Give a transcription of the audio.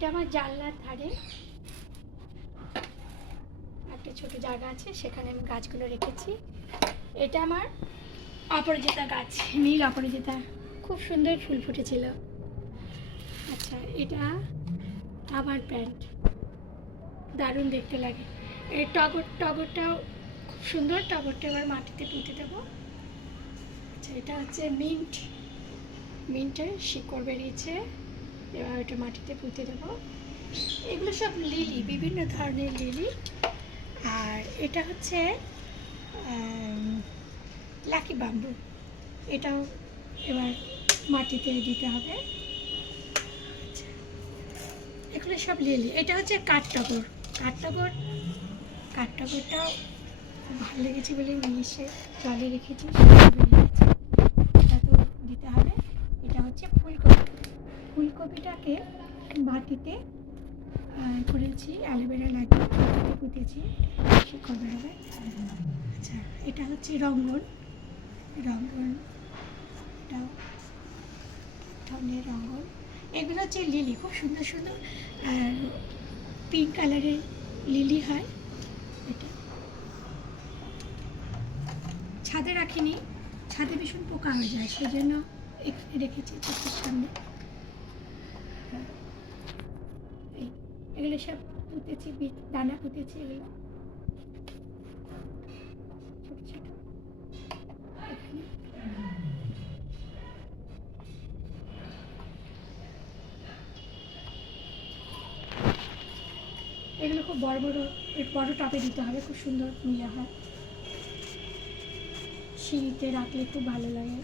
এটা আমার জানলার ধারে একটা ছোট জায়গা আছে, সেখানে আমি গাছগুলো রেখেছি। এটা আমার অপরাজিতা গাছ, নীল অপরাজিতা, খুব সুন্দর ফুল ফুটেছিল। আচ্ছা, এটা আবার প্যান্ট, দারুণ দেখতে লাগে। এই টগরটাও খুব সুন্দর, টগরটা এবার মাটিতে পুঁতে দেবো। আচ্ছা, এটা হচ্ছে মিন্টের শিকড় বেরিয়েছে, এবার এটা মাটিতে পুঁতে দেবো। এগুলো সব লিলি, বিভিন্ন ধরনের লিলি। আর এটা হচ্ছে লাকি বাম্বু, এটাও এবার মাটিতে দিতে হবে। আচ্ছা, এগুলো সব লিলি। এটা হচ্ছে কাঠটগরটাও খুব ভালো লেগেছে বলে নিয়ে এসে জলে রেখেছি, এটা তো দিতে হবে। এটা হচ্ছে ফুলকপিটাকে মাটিতে করেছি, অ্যালোভেরা লাগিয়ে মাটিতে পুঁতেছি, শিকড় বেরোবে। আচ্ছা, এটা হচ্ছে রঙ্গন, এটাও ধরনের রঙ্গন। এগুলো হচ্ছে লিলি, খুব সুন্দর সুন্দর পিঙ্ক কালারের লিলি হয়। এটা ছাদে রাখিনি, ছাদে ভীষণ পোকা হয়ে যায়, সেই জন্য রেখেছি চোখের সামনে। এগুলো সব পুঁতেছি, দানা পুঁতেছি, এগুলো ছোট ছোট। এগুলো খুব বড় বড় টবে দিতে হবে, খুব সুন্দর মিলে হয়, সিঁড়িতে রাখলে খুব ভালো লাগে।